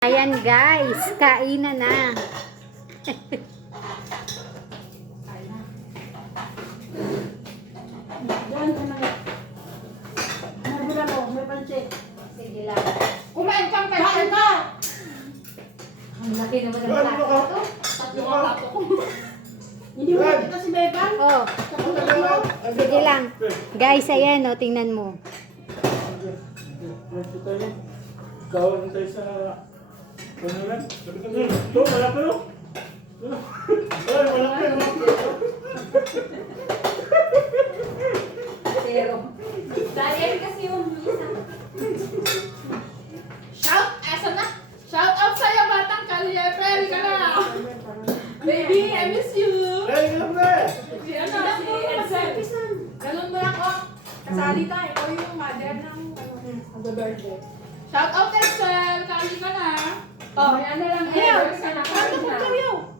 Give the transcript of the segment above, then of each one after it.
Ayan guys, kainan na. Diyan ka na. Nabula mo, may pansit. Sige lang. Kumain kang kain ka! Ang laki naman ng plato to. Tatlo ang plato ko. Hindi mo nakita si Beban? Oh, sige lang. Guys, ayan o, tingnan mo. Kawan tayo sa ano lang? Ito, malaki no? Ay, malaki no? Zero. Dahil kasi yung isa. Asa na? Shout out sa'yo, batang Kalyeper ka na! Baby, I miss you! Ay, ganun na! Si ano, si Edsel. Ganun mo lang, oh. Kasali tayo. Ikaw yung mother ng the birthday. Shout out, Edsel! Kali ka na. Oh, may ano lang. Ayaw! Ano po kayo?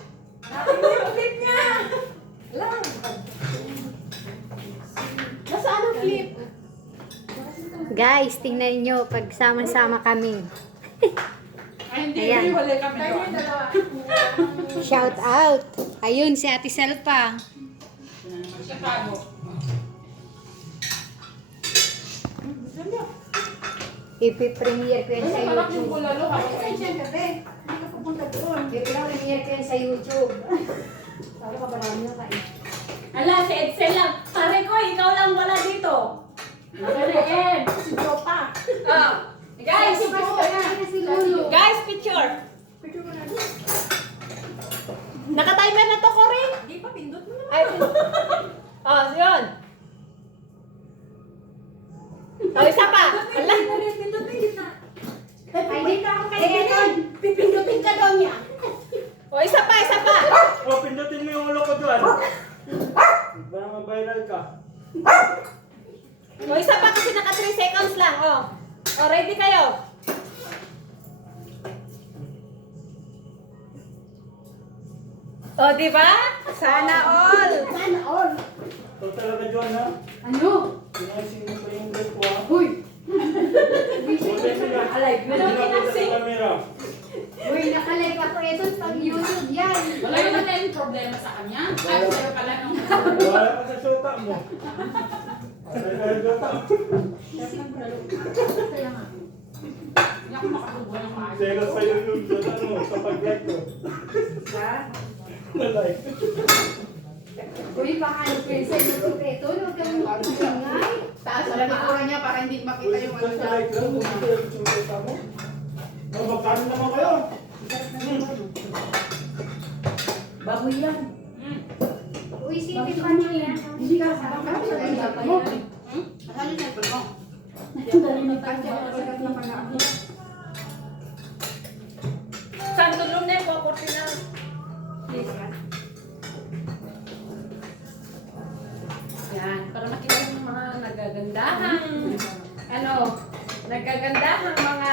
Natin mo yung clip niya! Lang. Nasaan ang clip? Guys, tingnan nyo, pag sama-sama kami. Ay, hindi. Ayan. Wala kami doon. Shout out. Ayun, si Ate Selpa. Chicago. Ipi-premiere ko yan sa Malak yung YouTube. bulalo. Ipi-premiere ko yan sa YouTube. Para ka marami na kain. Ala, si Edsel lang. Pare ko, ikaw lang wala dito. Ed, si Jota. Oh. Guys, si Lulu. guys, picture. Naka-timer na to, Cory. Di pa, pindot mo naman. Ay, oh, yun. Oh, isa pa. Ala. Pindot mo yun na. Ay, di ka ako kaya. Pipindutin ka daw niya. Oh, isa pa, isa pa. Oh, pindutin mo yung ulo ko dyan. Para ma-viral ka. Oh, isa pa kasi naka 3 seconds lang. Oh. Oh, ready kayo? Oh, di ba? Sana all. Sana all. Ito talaga dyan ha? Ano? Pinasin mo pa yung group ko ha? Uy! Buti sila. Alive. Hindi na kita sa camera. Uy, nakalive ako. Ito, pag YouTube yan. Wala naman na yung problema sa kanya. Ay, sa'yo pala nung... Wala ka sa shota mo. Wala ka sa shota mo. Hindi ako makatubo ng maayos. Zero sa'yo yung shota mo sa pag-like ko. Ha? Na-like. Uy, baka ano pa yun sa YouTube ito? Huwag kang ingay. Taas na lang niya para hindi makita yung ano Basta niya. like lang, kung gusto yung shota mo. Magkano naman kayo? Baboy yan. Uy, sipin pa niya yan. Hindi ka sabang ka sa kanya mo. Asan yung cellphone mo? Saan tulong na yung kukurti na? Please. Yan, para makita yung mga nagagandahang, ano, nagagandahang mga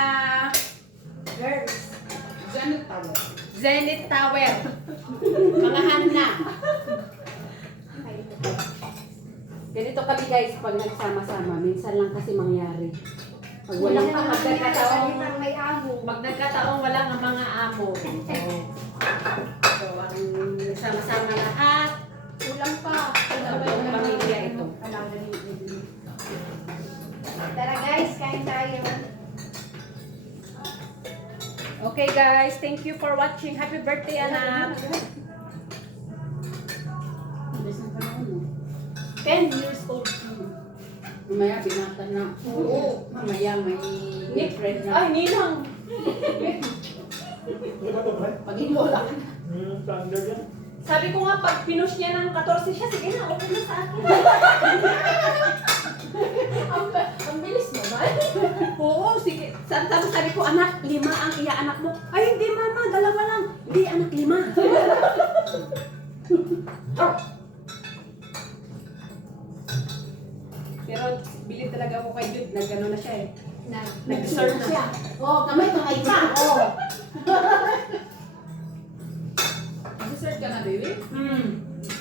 girls. Janet Tower. Zenith Tower. Mga Hanna. Ganito kami guys pag nagsama-sama. Minsan lang kasi mangyari. Pag walang magkakataong, may amo. pag nagkataong wala ng mga amo. So, ang sama-sama lahat. Kulang pa. Ang pamilya ito. Tara guys, kain tayo. Okay guys, thank you for watching. Happy birthday, anak. 10 years old. Mamaya binata na. Oo. Mamaya may friend na. Ay, ninang. Ano ba ito, Brad? Maging lola. Standard yan. Sabi ko nga, pag pinush niya ng 14 siya, sige na, okay na sa akin. Ang bilis naman. Oo, sige. Tapos sabi ko, anak, 5 ang iya-anak mo. Ay, hindi mama, 2 lang. Hindi, anak, 5. Pero bilib talaga ako kay Jude, nag-ano na siya eh. Nag-serve na siya. Oo, kamay pa. Oo. Mag-search ka na, baby?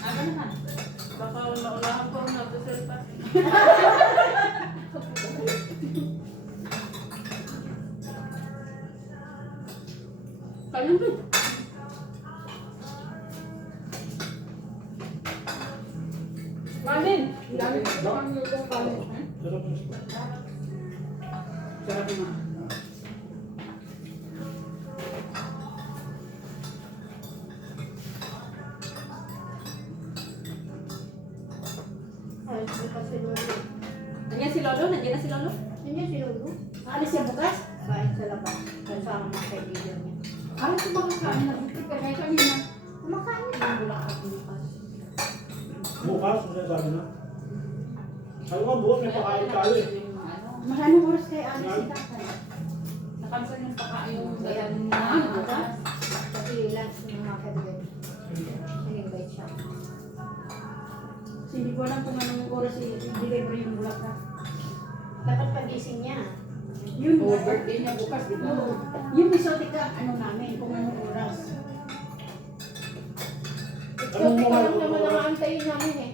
Ano na? Baka naulahan ko mag-search pa. Kaya mo. Kanin. Dami ko sa kanyo itong kanin. Sarap ng isda. Sarap na. Ay, hindi pa si Lolo. Nandiyan si Lolo? Nandiyan na si Lolo? Hindi si Lolo. Alis siya bukas? Bahay sa labas. Kasama mga kaibigan niya. Ano ito makakain na? Buti ka kaya kanina. Kumakain na. Bulakas bukas. Bukas, ano sabi na? Sabi ko, bukas may pakain tayo eh. Maraming oras kay alis si tatay. Nakansan yung pakain yung Kaya dalang bukas. Kasi lunch ng mga kaibigan. Sinivite siya. Kasi hindi ko alam kung anong oras i-delivery yung bulaklak. Dapat pagising niya. Yun, Oh, birthday niya bukas, di ba? yung bisotika, ano namin, kung anong oras. So, ikaw lang naman ang aantayin namin eh.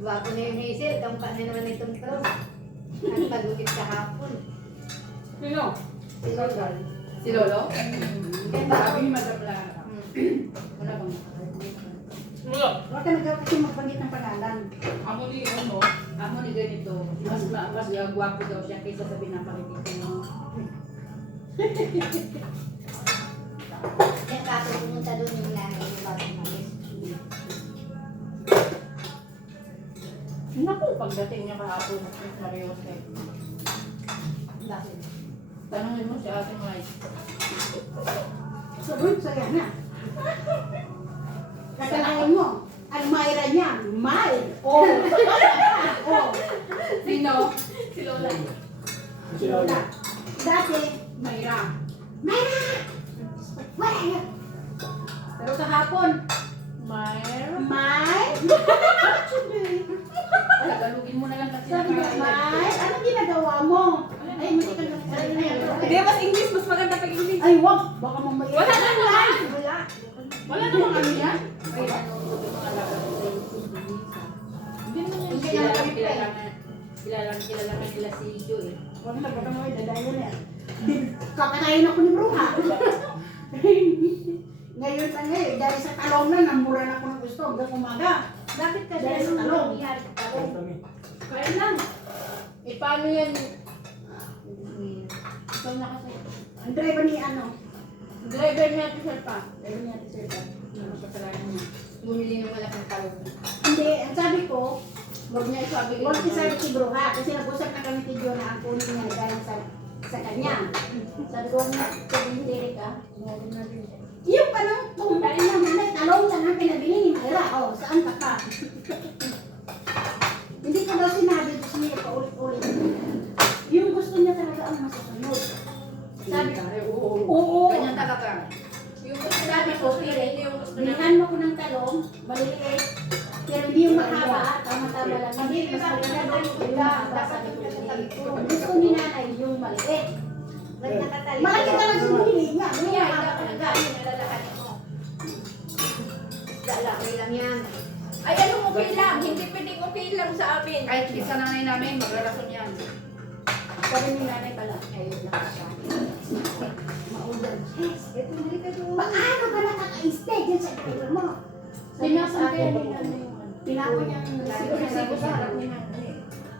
Bago na yung Hazel, kampa na naman itong Cross. Ang pagukit sa hapon. Sino? Si Lolo. Si Lolo? Kaya Sabi ni Madam Lara. Wala bang Lolo. Huwag ka nagawa kasi magbanggit ng pangalan. Ako ni ano? Amo ni ganito. Mas gwapo daw siya kaysa sa pinapakikita mo. Kaya kaso pumunta doon yung nanay yung bagong malis. Naku, pagdating niya kahapon, seryoso eh. Bakit? Tanungin mo si Ate Mike. So, good, saya na. Kakalain mo, ang Mayra niya, May. Oh. Oh. Sino? Si Lola. Kasi lalo. Dati, Mayra. Mayra! Wala na. Pero kahapon, Mayra. May. Tagalugin mo na lang kasi Sabi niya, May, anong ginagawa mo? Ay, hindi ka Hindi, mas English. Mas maganda pag English. Ay, wag. Baka mamaya. Wala na lang. Wala. Wala namang ano yan. Ay, ano, mga laban sa Hindi naman yan. Hindi na kami kilala nila si Jo eh. Wag na, baka mamaya dadayan na. Kakatayin ako ni Bruha. Ngayon pa ngayon, dahil sa talong na, namura na ako ng gusto hanggang umaga. Bakit kasi Dahil sa ano talong. nangyari? Kami. Kaya lang. Eh, paano yan? Ikaw na kasi. Ang driver ni ano? Driver niya ito sir pa. Driver ni Ate Serta. Ano kasalanan niya? Bumili ng malaking talong. Hindi, ang sabi ko, Huwag niya isabi. huwag isabi si Bruha kasi nag-usap na kami kay Jo na ang kunin niya galing sa kanya. Sabi ko, huwag na sabihin Derek ah. Huwag na rin. Yung panang pumuntain naman ay talong lang ang pinabili ni Mayra. Oh, saan ka pa? Hindi ko daw sinabi, gusto niya paulit-ulit. Yung gusto niya talaga ang masusunod. Sabi ko, oo. Ganyan talaga. Yung gusto namin ko, hindi yung gusto namin. Bilihan mo ko ng talong, maliliit, pero hindi yung mahaba, tama-tama lang. Hindi, mas maganda daw yung mahaba, sabi ko. Gusto ni nanay yung maliit. Nagkakatali. Malaki talaga yung bumili nga, yung Kaya mahaba dapat talaga. nagkain, nalalakarin mo. Lalaki lang yan. Ay, ano okay lang? Hindi pwedeng okay lang sa amin. Kahit isa nanay namin, maglalason yan. Sabi ni nanay pala, Ayun lang siya. maulan. Yes, Ito, hindi ka doon. paano ka nakaka-stay dyan sa driver mo? Sabi niya sa akin, pinako niyang Sigo sa harap ni nanay.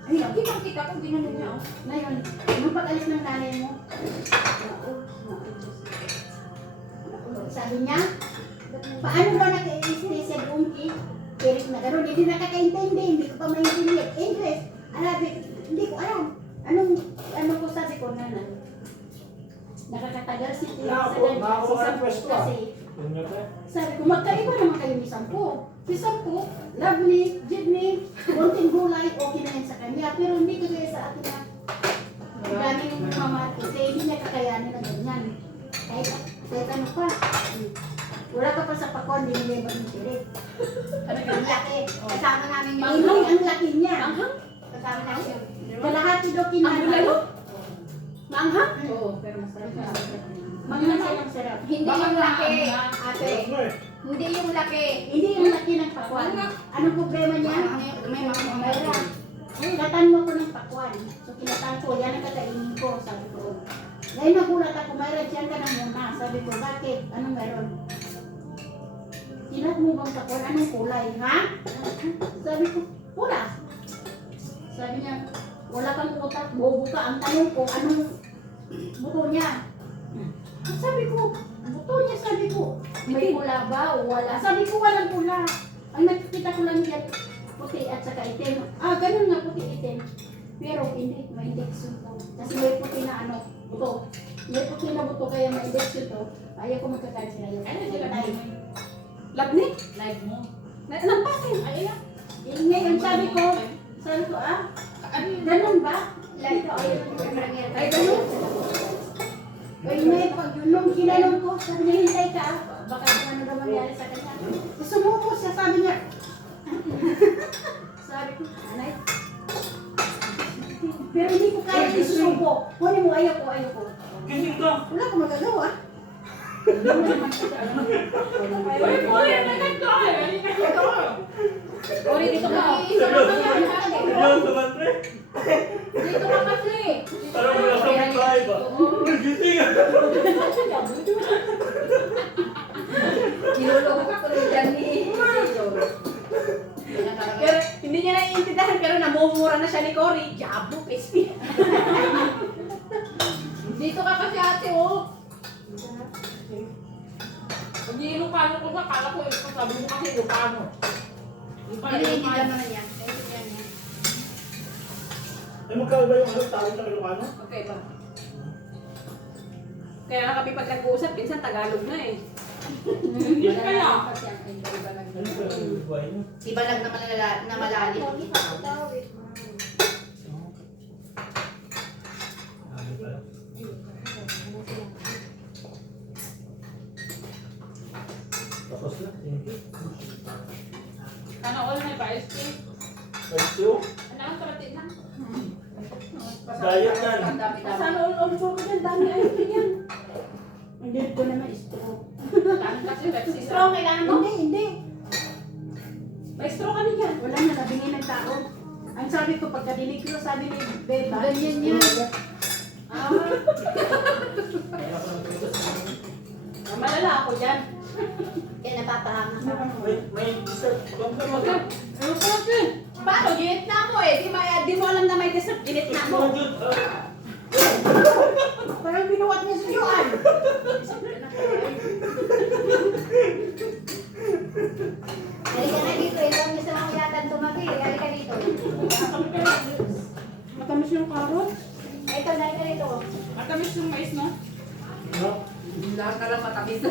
Ay, Kita ko, ginano niya. Oh. ngayon, nung pag-alis ng nanay mo, sabi niya, paano ba naka-stay sa Bunki? Eric na gano'n, hindi nakakaintindi, hindi ko pa maintindihan. English, Arabic, hindi ko alam. Ano ko sabi ko, nanay? Nakakatagal si Nakakuha ka ng pwesto, ah. kasi Yun nga tayo. sabi ko, magkaiba naman kayo ni Sampo. Si Sampo, lovely, jeepney, konting gulay, okay na yan sa kanya. Pero hindi ko kaya sa akin na daming mama kasi hindi niya kakayanin na ganyan. Kahit ano pa. Wala ka pa sa pakon, diniliver ni Sherry. Ang laki. Kasama namin yung Hindi, ang laki niya. Kasama namin yung Kalahati daw kinanay. Maanghang? Oo, pero masarap siya. Manghang ang sarap. Hindi yung laki, ate. Ano eh? Hindi yung laki. Hindi yung laki ng pakwan. Anong problema niya? May mga Mayra. Katan mo ko ng pakwan. So kinatan ko, yan ang kakainin ko, sabi ko. Ngayon nagulat ako, mayroon siya ka na muna. Sabi ko, bakit? Anong meron? Tinat mo bang takon? Anong kulay? Ha? Sabi ko, pula. Sabi niya, wala kang utak, bobo ka. Ang tanong ko, anong buto niya? Sabi ko, buto niya, sabi ko, may pula ba o wala? Sabi ko, walang pula. Ang nakikita ko lang yan, puti at saka itim. Ah, ganun nga, puti itim. Pero hindi, may injection to. Kasi may puti na ano, buto. May puti na buto kaya may injection to. Ayaw ko magkakansila yun. Ano sila tayo? Labni? Live mo. Nampasin. Ay, Ngayon sabi ko, ano yun? ganun ba? Like ko, ayaw ko yung Ay, ganun. Ay, may pag yun, nung kinanong ko, sabi niya, hintay ka, baka kung ano naman mangyari sa kanya. Sumuko siya, sabi niya. Sabi ko, anay. Pero hindi ko kaya isusubo. Kunin mo, ayaw ko, ayaw ko. Gising ka! Wala ko magagawa. Uy, boy, naganda ka eh. Ori, dito ka. Ayun, naman, pre. Dito ka kasi. Parang wala sa bahay ba? Uy, gising! Kinulong ko rin dyan ni Pero hindi niya naiintindihan pero namumura na siya ni Cory. Jabo, pespi. Dito ka kasi ate, oh. Hindi Ilocano ko sa kala ko, sabi mo kasi Ilocano. Hindi naman yan. Naiintindihan niya. Ay, magkaiba yung ano, tawag sa Ilocano? Okay ba? Kaya nga kami pag nag-uusap, minsan Tagalog na eh. Hindi kaya. Ano ba yung buhay niyo? Iba lang naman na malalim. Ano pala? Tapos na. Thank you. Sana all may bias cake. Thank you. Ano ang sarapin na? Diet yan. Sana all ko dyan, dami ayun ko yan. Hindi ko naman straw. Dami kasi Pepsi Strong, kailangan mo? Hindi. May straw kami dyan. Wala na, nabingin ng tao. Ang sabi ko, pagkadinig ko, sabi ni Beba, Ganyan yan. Malala ako dyan. Kaya napapahanga ka. May dessert. Huwag ka mag- Ano pa kasi? Paano? Ginit na mo eh. Di mo alam na may dessert. Ginit na mo. parang binuwat niya sa Joan. Halika na dito. Ikaw niyo sa mga yatan tumabi. Halika dito. Matamis yung karot. Ito, halika dito. Matamis yung mais, no? No? Lahat ka lang matamis na.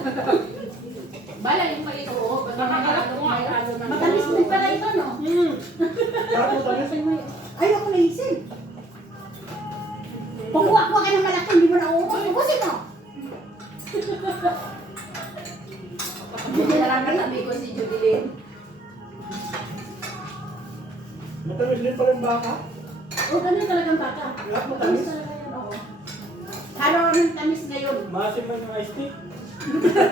Bala yung malito, oh. Nakakalap ko nga. Matamis din pala ito, no? Sarap mo tamis. Ayoko na isip. Kukuha-kuha ka ng malaki, hindi mo na uubos. Ubusin mo. Nakakatabi ko si Jubilin. Matamis din pala yung baka. O, ganun talagang bata. Yeah, Matamis matamis. talaga yan, oo. Halo ng tamis ngayon. Maasim man yung iced tea.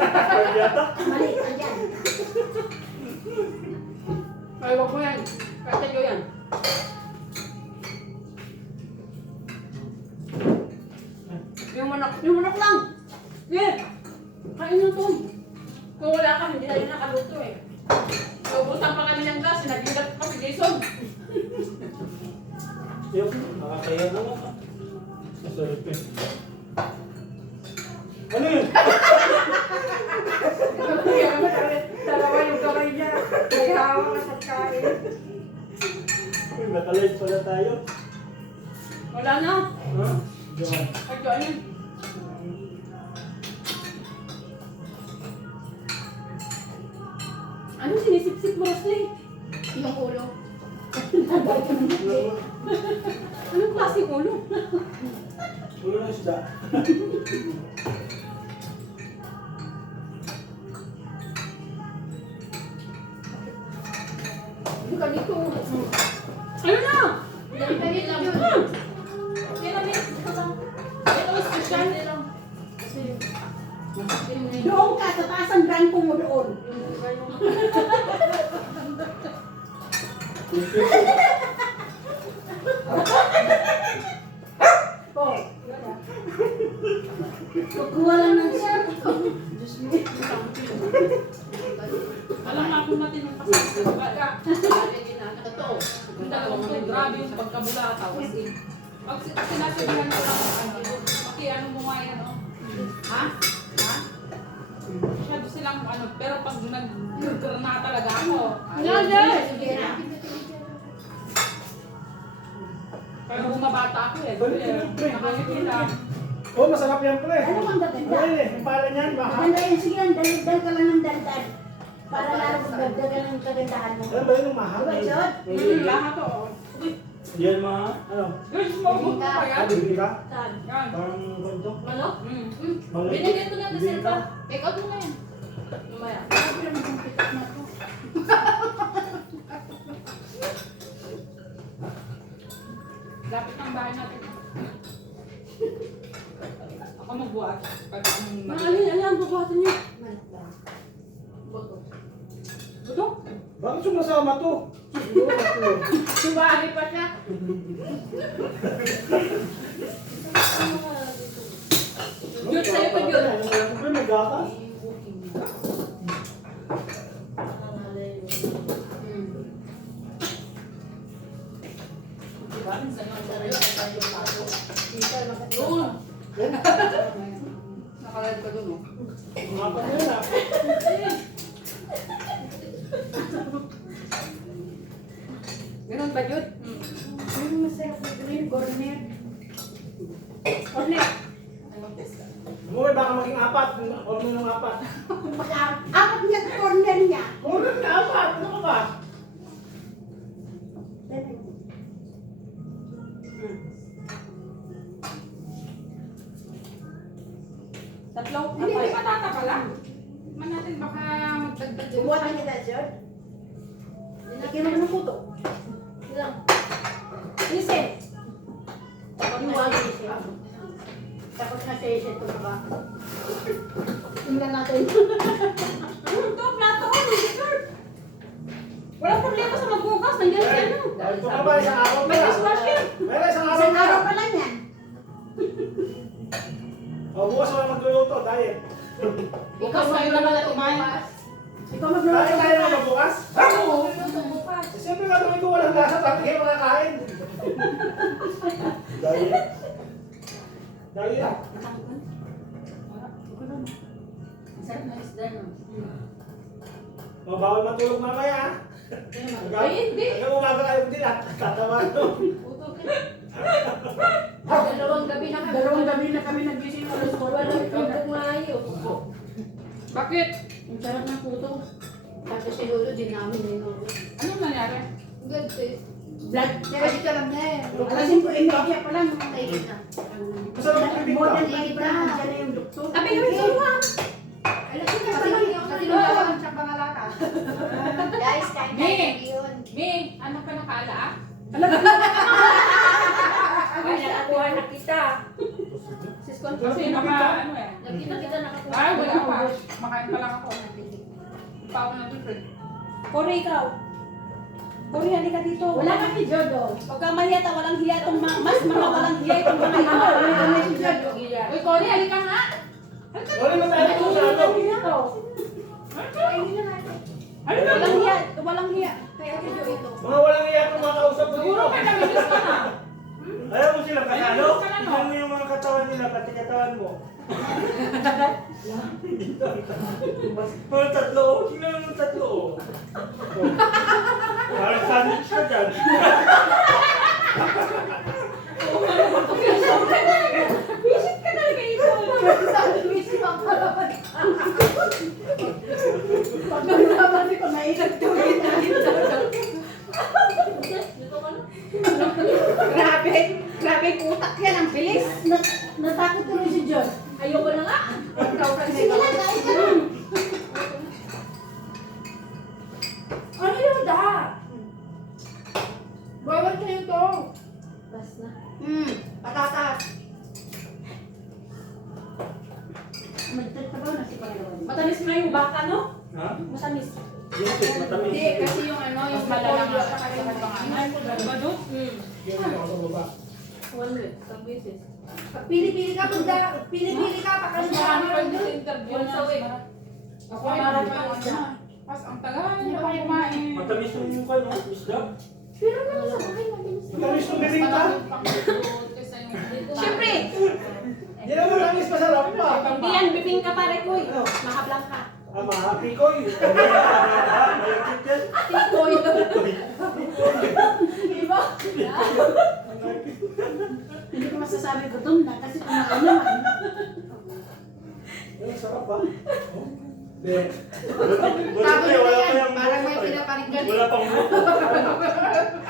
Parang yata. Maliit ka dyan. Ay, wag mo yan. Kaya ko yan. Yung manok lang. Yeah. Kain mo to. Kung wala ka, hindi na yun nakaluto eh. Naubusan pa kami ng gas. Nag-ingat pa si Jason. Yung, nakakaya naman. Masarap yun. Ano yun? Dalawa yung kamay niya. May hawak na pagkain. Uy, nakalive pala tayo. Wala na. Ha? Diyan. Pagdaan yun. Ano sinisip-sip mo, Rosley? Yung ulo. Anong klaseng ulo? Ulo ng isda. Ano ka dito? Ayun na! Halika dito, Jun. Yan na, miss. Ito, special. Doon ka, sa taas ang brand mo doon. Oh, Kukuha lang ng siya. Diyos mo. Alam na kung matinong pasal. Baga. Totoo. Ang dalawang to, grabe yung pagkabulata. Kasi, pag sinasabihan ko lang, ano mo nga yan, oh. Ha? Ha? Masyado silang ano, pero pag nag-na talaga ako. Sige na. Pero bumabata ako eh. Nakakikita. Oh, masarap yan, pre. Ano bang gaganda? Ayun eh, yung pala niyan, baka. Maganda yan. Sige lang, dal ka lang ng daldal. Para lalo magdagdagan ng kagandahan mo. Ano ba yun yung mahal? Diba, Chod? Lahat to, oh. Yan mga, ano? Guys, mabot mo pa yan. Bibili ka? Yan. Parang ganito. Ano? Maliit. Binigay ko na sa Bibili ka? Take out mo na yan. Lumaya. Sabi naman kung pitak na to. Lapit ng bahay natin. Ako magbuhat. Pag anong Ano ang bubuhatin niyo? Buto? Bakit sumasama to? Sumali pa siya. Yun sa'yo pa yun. Siyempre may gatas. Diba? Minsan lang sa'yo. Doon. Nakalive ka doon, oh. Mga pa yun ah. Ganun ba, Jud? Ano masarap na green corner? Cornet. Umuwi baka maging apat. Huwag mo ng apat. Apat niya corner niya. Kurang na apat. Ano ka ba? Tatlo? Hindi, Apat. may patata pala. Man natin baka magdagdag yun. Bubuhat na kita, Chod. Lagyan mo ng puto. Ilang? Listen. Tapos na siya. Tapos na siya ito na ba? Tingnan natin. Ito, plato. Dessert. Walang problema sa magbukas. Nandiyan si ano. Ito ka ba? Isang araw May pa. dishwasher. Meron isang araw Isang pa. araw pa lang yan. O bukas wala magluluto. Diet. Bukas tayo naman na kumain. Ikaw magluluto Diet tayo ka. naman bukas. Oo, bukas. Siyempre nga tuloy ko walang lasa. Tapos kayo makakain. Diet. Diet. Sarap na isda, no? O bawal matulog mamaya. Ay, hindi. Hanggang umaga kayo din at tatawa to. Dalawang gabi na kami. Dalawang gabi na kami nagising. Alas 4. Walang tubig maayo. Bakit? Ang sarap ng puto. Pati si Lolo, din namin ninulo. Anong nangyari? Good taste. Blood. Kasi ka lang niya eh. Alas 5:30 pa lang. Naigit na. Masarap ang bibig More ka. than 5 pa lang. Diyan na yung doktor. Sabi kami sa luha. Alam ko na pala yung tinulawan sa pangalata. Guys, kain May. tayo yun. May, ano ka nakaala ah? Ay, nakakuha na kita. Kasi naka, ano eh. Nagkita kita nakakuha. Ay, wala pa. Makain pa lang ako. Pa ako na dito. Kori, ikaw. Kori, halika dito. Wala ka si Jodo. Pagka mahiyata, walang hiya itong mga, mas mga walang hiya itong mga ito. Wala ka si Jodo. Uy, Cory, halika nga. Wala na tayo kung sa ano. Walang hiya, walang hiya. Kaya video ito. Mga walang iya itong mga kausap ko Siguro dito. may namilis ka na. Ayaw mo sila kasalo? Ayaw mo sila, no? Tignan mo yung mga katawan nila, pati katawan mo. Mga tatlo, tingnan mo yung tatlo. Parang sandwich ka dyan. Visit ka talaga ito. Pag naman ko naisip ko Grabe yung utak yan, ang bilis. Natakot tuloy si John. Ayoko na nga. Sige na, kain ka lang. Ano yun da? Bawal kayo to. Bas na. Patatas. Magtatabaw na si Pangalawa. Matamis na yung baka, no? Ha? Matamis. Yes, matamis. Hindi, kasi yung ano, yung malalang sa kanya pangalan. Diba, Dut? Yan ako sa baba. One week. Some pieces. Pili-pili ka, pili-pili ka, Mas pakasya marami ka pa rin. yung interview Once a week. Ako ay marami pa yung isda. Pas ang tagal, hindi pa kayo kumain. Matamis yung mukha, no? Isda. Pero naman sa akin, matinis na. Matamis yung bibingka. Siyempre, Hindi naman matamis, masarap pa. Hindi yan, bibingka pare ko eh. Mahaplang ka. Ama, happy ko eh. Mayroon yan. tikoy. Diba? Hindi ko masasabi gutom na kasi kumain naman. Ang sarap pa. Hindi. Tapos na Wala pa yan, yung parang may buko, eh. pinaparigyan. Wala pang buko.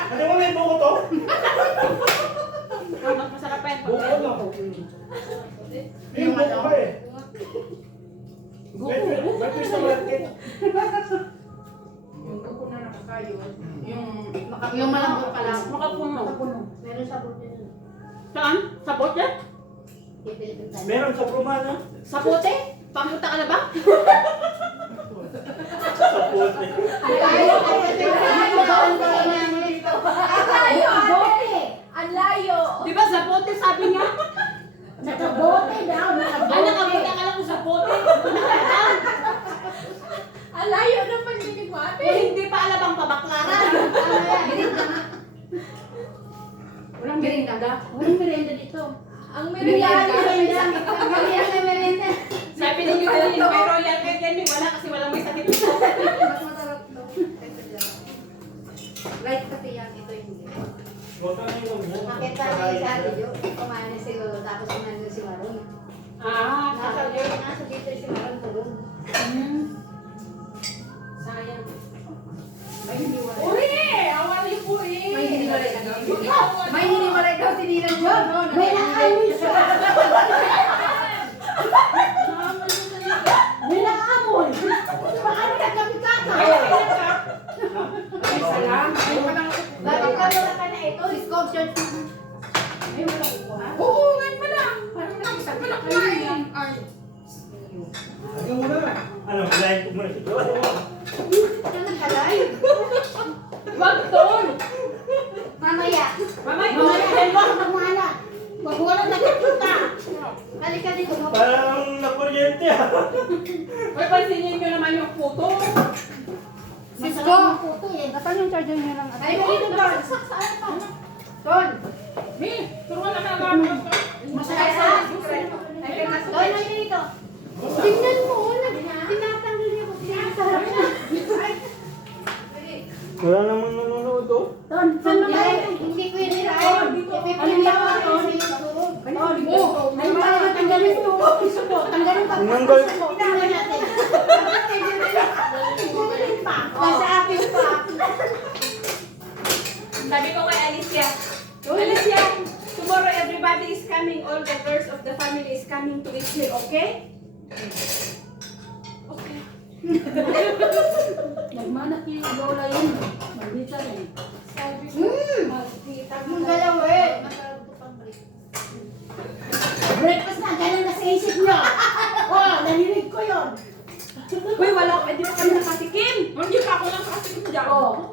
Ano mo may buko to? Mas masarap pa yan pag Buko meron lang. ko. Yung buko pa eh. May twist na market. Yung upo na nakakayo. Yung malambot pa lang. Makapuno. Kapuno. Meron sa buti nun. Saan? Sa bote? Pipilitin tayo. Meron sa Prumana. Sa bote? Pamunta ka na ba? Sa puti. Ang layo, ate! Ang layo! Di ba sa bote sabi niya? Nakabote daw, nakabote. Ay, nakapunta ka lang sa bote. Ang layo ng pagdinig mo, ate! Kung hindi pa alam ang pabaklaran. Walang merienda. Walang merienda dito. Ang merienda! Merienda. Sabi ni Yudelin, may royal cake yan. Wala kasi walang may sakit ito. Mas masarap to. Light kasi yan, ito hindi. Huwag ka ngayon mo. Nakita niya si Ate Jo, kumain na si Lolo, tapos nandun si Maron. Ah, Nasa dito si Maron tulog. sayang. Uri! Awan yung puri! May hiniwalay na daw. May hiniwalay daw si Nina Jo. May naamoy siya. May naamoy. Paano nagkapit-kaka? Isa lang. Ayun pa lang ako. Bakit ka wala ka na ito? Sculpture. May wala kukuha. Oo, ngayon pa lang. Parang nag-isa pa lang kumain. Ay. Hanggang mo na. Ano, blind ko muna si Jo. Ano nagkalay? Wag doon. Mamaya. Mamay, Wala kumana. Wag mo lang nakikita. Halika dito mo. Parang nakuryente ah. Uy, pansinin nyo naman yung puto. Masarap ang puto eh. Nasaan yung charger niyo lang? Ay, dito Ton. Ton. Mi, turuan na naman. Masarap Ay, sa Ton, ay dito. Tingnan mo, tinatanggal niya ko. Sarap na. Wala namang nanonood oh. Ton, saan mo ba? Hindi ko yun nila. Ipipili ako sa YouTube. Ay, para matanggalin ito. Tanggalin pa. Tinanggal. Tanggalin natin. Tanggalin pa. Nasa akin pa. Sabi ko kay Alicia, Alicia, tomorrow everybody is coming. All the girls of the family is coming to eat here, okay? Okay. Nagmanak yung lola yun. Maldita rin. Yung dalawa eh. Masarap ito pang break. Breakfast na, ganun na sa isip nyo. Oh, narinig ko yun. Uy, wala, hindi pa kami nakatikim. Hindi pa ako lang kasi dyan. Oh.